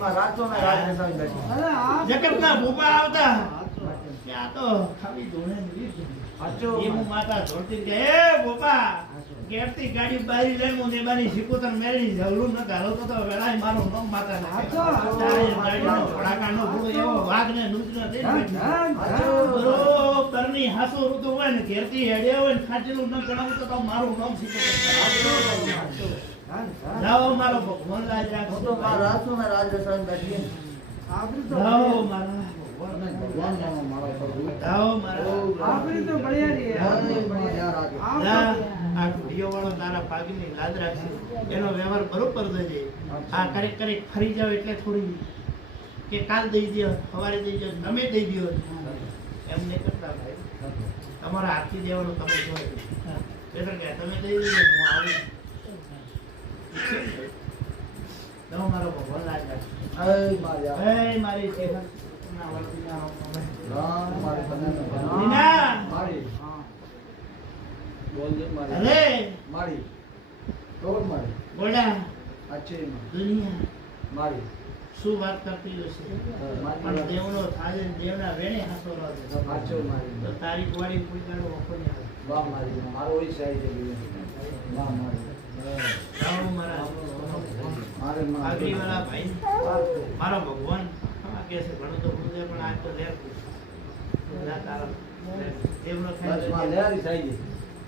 માં રાતો ને રાત રસાવી બેઠી. જગતના ભૂપા આવતા કે આ તો ખાલી ધોણે નીકળી ગઈ. સાચો એ હું માતા ધોળતી કે એ ભૂપા કેરતી ગાડી બારી લઈને હું દેબાની શીખોતર મેળી જવલું ન ગાલો તો વેળાય મારો નામ માતા ને ગાડીનો ભડાકાનો ભૂલો એવો વાઘને નૂચનો દઈ બરોબરની હાસો ઋતુ હોય ને કેરતી હેડે હોય ને ખાટીલું ન ગણાવું તો મારું નામ શીખોતર જાઓ મારો ભગવાન લાજ રાખો તો માં રાતો ને રાત રસાવી બેઠી. જાઓ મારા ભગવાન નામ મારો પ્રભુ. જાઓ મારા આપણી તો બળિયારી જય માં જય રાજ. જા, આ ઢોળિયો વાળો તારા પાગની લાજ રાખશે એનો વ્યવહાર બરોબર દેજે. આ કરેક કરેક ફરી જાવ એટલે થોડી કે કાલ દઈ દો સવારે દઈ દો તમે દઈ દો એમ નહીં કરતા ભાઈ. તમારા હાથથી દેવાનું તમે જોઈ એટલે કે તમે દઈ દો હું આવી જાઓ મારો ભગવાન લાજ રાખશે. જય માં જય. હે મારી સેવા ના વર્તી ના રામ મારે બધાને ભલા. નીના મારી બોલ દે મારી. અરે મારી કોણ મારી બોલા અચ્છે માં દુનિયા મારી શું વાત કરતી હશે પણ દેવનો થાય દેવના વેણે હાસો રહે સાચો મારી તો તારી કુવાડી કોઈ કાઢો ઓખો નહીં આવે. વાહ મારી મારો ઓય સાઈ છે વાહ મારી જાઓ મારા મારે માં આગળીવાળા ભાઈ મારો ભગવાન આ કહે છે ઘણું તો ભૂલે પણ આ તો લે ના તારા દેવનો બસ ખાય માં લેરી સાઈ છે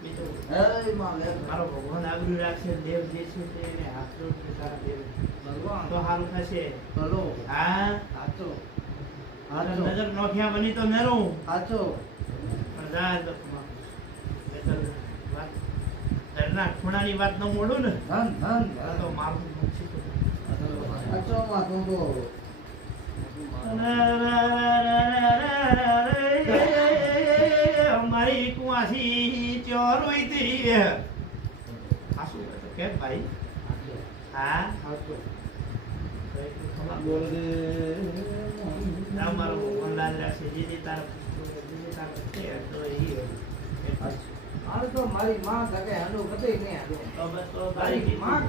બીજો હે માં લે મારો ભગવાન આગળ રાખશે દેવ જે છે તેને હાથ જોડશે તારા દેવ ભગવાન તો સારું થશે. ચલો હા સાચો તારા નજર નોખ્યા બની તો મેરું સાચો પણ જા તો વાત ઘરના ખૂણાની વાત ન મોડું ને ધન ધન આ તો મારું નુકસી તો સાચો માં તું તો અમારી કુવાસી ચોરોઈ હતી આ શું તો કે ભાઈ હા સાચો બોલ બોલ દે મારો ભગવાન લાલ રાખશે જે તારા છે તો એ મારે તો મારી માં સકે હાલો કદી નહીં તો બસ તો તારી માં